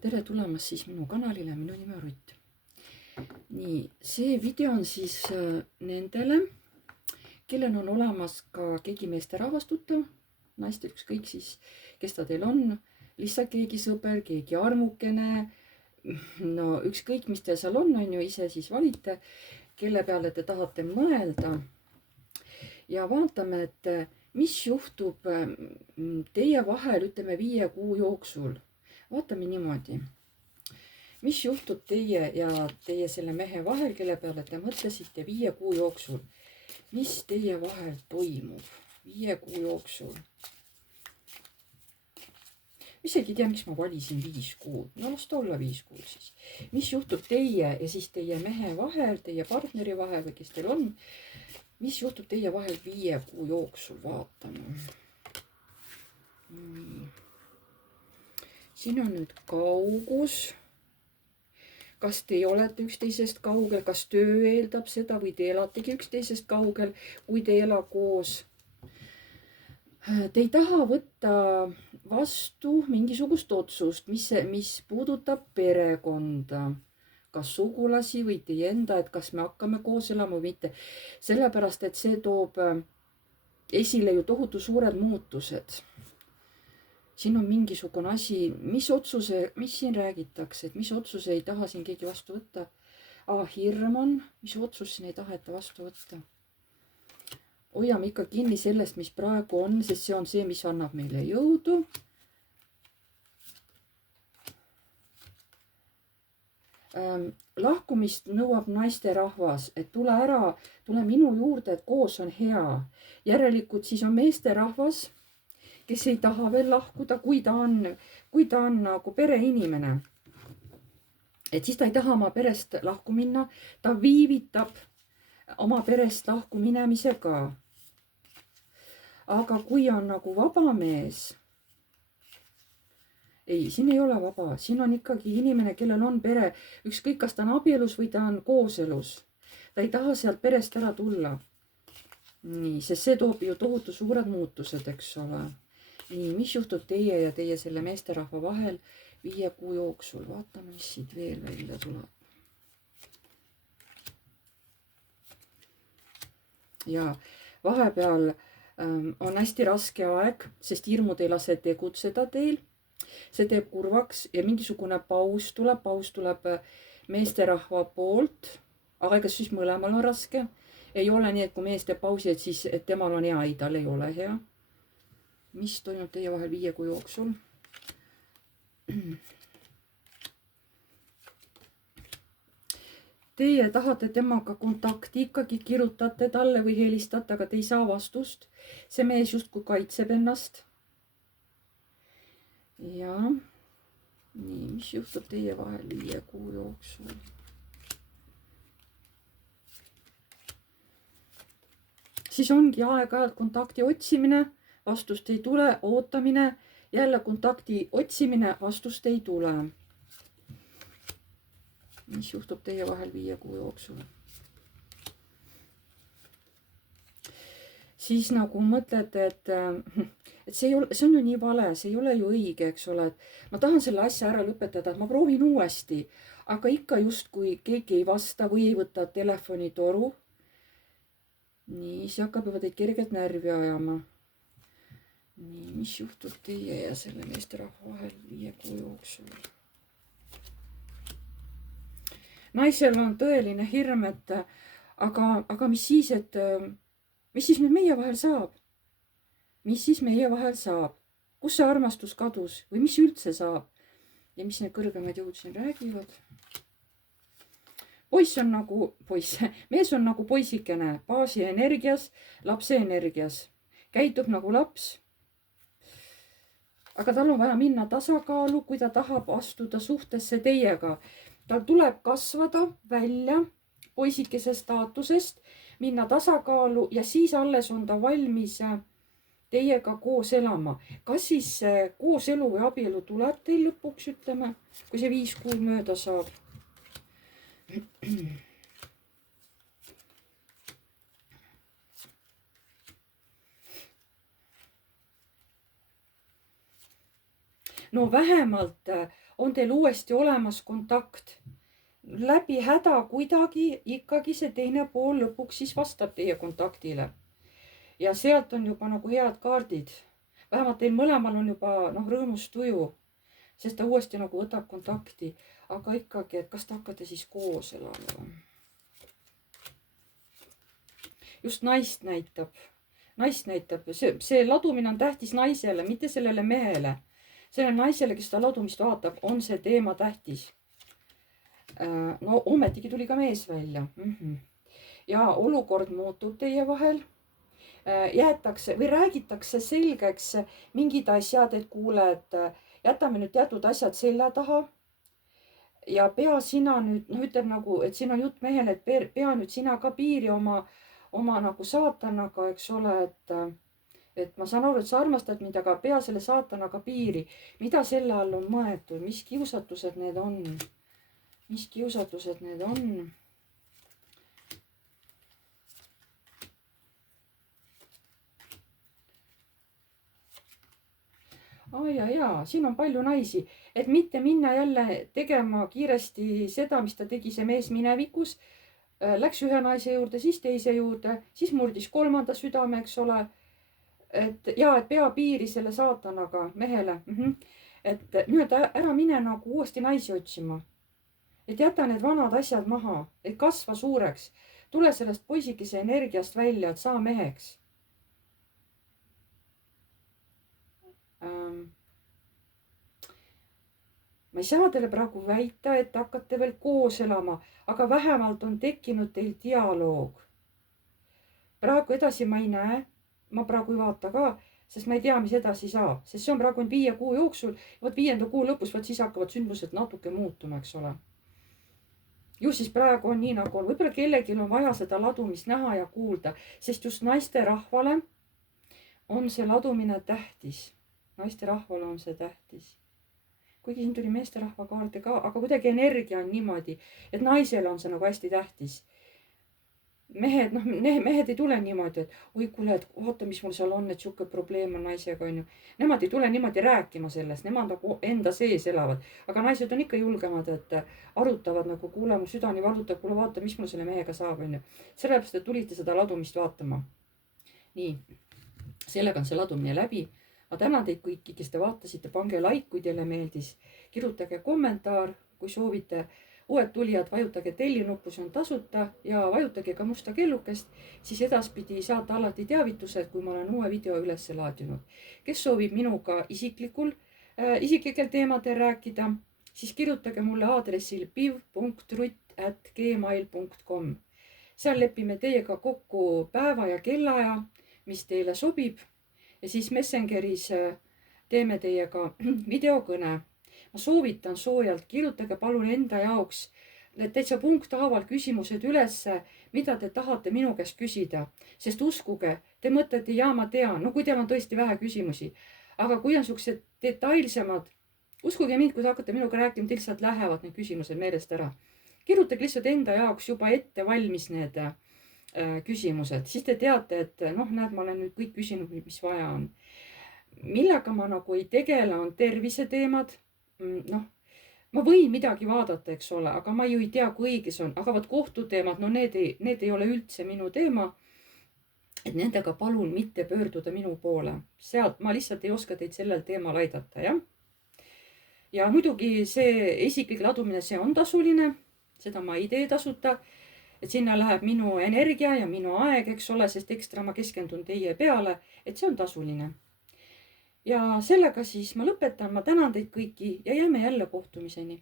tere tulemast siis minu kanalile, minu nimi on Rutt. Nii, see video on siis nendele, kellel on olemas ka keegi meesterahvas tuttav, naist, ükskõik siis, kes ta teil on, lihtsalt keegi sõber, keegi armukene, no ükskõik, mis teil seal on ju, ise siis valite, kelle peale te tahate mõelda. Ja vaatame, et mis juhtub teie vahel, ütleme 5 kuu jooksul. Vaatame niimoodi, mis juhtub teie ja teie selle mehe vahel, kelle peale te mõtlesite 5 kuu jooksul. Mis teie vahel toimub 5 kuu jooksul? Isegi ei tea, miks ma valisin 5 kuud. No las ta olla 5 kuud siis. Mis juhtub teie ja siis teie mehe vahel, teie partneri vahel või kes teil on? Mis juhtub teie vahel 5 kuu jooksul? Vaatame. Siin on nüüd kaugus. Kas te olete üksteisest kaugel, kas töö eeldab seda või te elategi üksteisest kaugel, kui te ela koos. Te ei taha võtta vastu mingisugust otsust, mis puudutab perekonda, kas sugulasi või teie enda, et kas me hakkame koos elama või mitte. Sellepärast, et see toob esile ju tohutu suured muutused. Siin on mingisugune asi, mis siin räägitakse, et mis otsuse ei taha siin keegi vastu võtta. Hirm on, mis otsus siin ei taheta vastu võtta. Hoiame ikka kinni sellest, mis praegu on, sest see on see, mis annab meile jõudu. Lahkumist nõuab naisterahvas, et tule minu juurde, et koos on hea. Järelikult siis on meesterahvas, kes ei taha veel lahkuda, kui ta on nagu pereinimene. Et siis ta ei taha oma perest lahku minna, ta viivitab oma perest lahku minemisega. Aga kui on nagu vaba mees, ei, siin ei ole vaba, siin on ikkagi inimene, kellel on pere, ükskõik kas ta on abielus või ta on kooselus. Ta ei taha sealt perest ära tulla. Nii, sest see toob ju tohutu suured muutused, eks ole. Nii, mis juhtub teie ja teie selle meesterahva vahel 5 kuu jooksul? Vaatame, mis siit veel välja tuleb. Ja vahepeal on hästi raske aeg, sest hirmud ei lase tegutseda teil. See teeb kurvaks ja mingisugune paus tuleb meesterahva poolt. Aga ega siis mõlemal on raske. Ei ole nii, et kui mees teeb pausi, et siis et temal on hea, ei, tal ei ole hea. Mis toimub teie vahel 5 kuu jooksul? Teie tahate temaga kontakti, ikkagi kirjutate talle või helistate, aga te ei saa vastust. See mees justkui kaitseb ennast. Ja nii, mis juhtub teie vahel 5 kuu jooksul? Siis ongi aeg-ajalt kontakti otsimine. Vastust ei tule, ootamine, jälle kontakti otsimine, vastust ei tule. Mis juhtub teie vahel 5 kuu jooksul? Siis nagu mõtlete, et see on ju nii vale, see ei ole ju õige, eks ole. Ma tahan selle asja ära lõpetada, et ma proovin uuesti, aga ikka justkui keegi ei vasta või ei võta telefonitoru. Nii, see hakkab juba teid kergelt närvi ajama. Nii, mis juhtub teie ja selle meesterahva vahel 5 kuu jooksul? Naisel on tõeline hirm, et aga mis siis nüüd meie vahel saab? Mis siis meie vahel saab? Kus see armastus kadus või mis üldse saab? Ja mis need kõrgemad jõud siin räägivad? Mees on nagu poisikene, baasi energias, lapse energias. Käitub nagu laps. Aga tal on vaja minna tasakaalu, kui ta tahab astuda suhtesse teiega. Tal tuleb kasvada välja poisikese staatusest, minna tasakaalu ja siis alles on ta valmis teiega koos elama. Kas siis koos elu või abielu tuleb teil lõpuks, ütleme, kui see 5 kuud mööda saab? no vähemalt on teil uuesti olemas kontakt. Läbi häda kuidagi ikkagi see teine pool lõpuks siis vastab teie kontaktile. Ja sealt on juba nagu head kaardid. Vähemalt teil mõlemal on juba rõõmus tuju, sest ta uuesti nagu võtab kontakti. Aga ikkagi, et kas te hakkate siis koos elama? Just naist näitab. See ladumine on tähtis naisele, mitte sellele mehele. Sellele naisele, kes seda ladumist vaatab, on see teema tähtis. No ometigi tuli ka mees välja. Ja olukord muutub teie vahel. Jäetakse või räägitakse selgeks mingid asjad, et kuule, et jätame nüüd teatud asjad selja taha. Ja pea sina nüüd, ütleb nagu, et siin on jutt mehele, et pea nüüd sina ka piiri oma nagu saatanaga, eks ole, et ma saan aru, et sa armastad mind, aga pea selle saatanaga piiri. Mida selle all on mõeldud? Mis kiusatused need on? Mis kiusatused need on? Jaa, siin on palju naisi, et mitte minna jälle tegema kiiresti seda, mis ta tegi see mees minevikus. Läks ühe naise juurde, siis teise juurde, siis murdis kolmanda südame, eks ole. Et pea piiri selle saatanaga mehele. Et nüüd ära mine nagu uuesti naisi otsima. Et jäta need vanad asjad maha, et kasva suureks. Tule sellest poisikese energiast välja, et saa meheks. Ma ei saa teile praegu väita, et hakkate veel koos elama, aga vähemalt on tekkinud teil dialoog. Praegu edasi ma ei näe, ma praegu ei vaata ka, sest ma ei tea, mis edasi saab, sest see on praegu 5 kuu jooksul, 5. kuu lõpus, siis hakkavad sündmused natuke muutuma, eks ole. Ju siis praegu on nii nagu on, võib-olla kellelgi on vaja seda ladumist näha ja kuulda, sest just naiste rahvale on see ladumine tähtis. Naiste rahvale on see tähtis. Kuigi siin tuli meesterahva kaarte ka, aga kuidagi energia on niimoodi, et naisele on see nagu hästi tähtis. Mehed ei tule niimoodi, et oi kuule, et oota, mis mul seal on, et siuke probleem on naisega, on ju. Nemad ei tule niimoodi rääkima sellest, nemad nagu enda sees elavad. Aga naised on ikka julgemad, et arutavad nagu, kuule, mu südani valutab, kuule vaata, mis mul selle mehega saab, on ju. Sellepärast, et tulite seda ladumist vaatama. Nii, sellega on see ladumine läbi. Ma tänan teid kõiki, kes te vaatasite, pange like, kui teile meeldis. Kirjutage kommentaar, kui soovite. Uued tulijad, vajutage tellinuppu, see on tasuta ja vajutage ka musta kellukest, siis edaspidi saate alati teavitused, kui ma olen uue video üles laadinud. Kes soovib minuga isiklikel teemadel rääkida, siis kirjutage mulle aadressil piv.rutt@gmail.com. Seal lepime teiega kokku päeva ja kellaaja, mis teile sobib. Ja siis Messengeris teeme teiega videokõne. Ma soovitan soojalt, kirjutage palun enda jaoks täitsa punkthaaval küsimused ülesse, mida te tahate minu käest küsida. Sest uskuge, te mõtlete, ma tean, no kui teil on tõesti vähe küsimusi. Aga kui on siuksed detailsemad, uskuge mind, kui te hakkate minuga rääkima, teil lihtsalt lähevad need küsimused meelest ära. Kirjutage lihtsalt enda jaoks juba ette valmis need küsimused, siis te teate, et näed, ma olen nüüd kõik küsinud, mis vaja on. Millega ma nagu ei tegele, on terviseteemad. Ma võin midagi vaadata, eks ole, aga ma ju ei tea, kui õige see on. Aga vaat kohtuteemad, need ei ole üldse minu teema. Et nendega palun mitte pöörduda minu poole. Sealt ma lihtsalt ei oska teid sellel teemal aidata, jah. Ja muidugi see isiklik ladumine, see on tasuline. Seda ma ei tee tasuta. Et sinna läheb minu energia ja minu aeg, eks ole, sest ekstra ma keskendun teie peale, et see on tasuline. Ja sellega siis ma lõpetan, ma tänan teid kõiki ja jääme jälle kohtumiseni.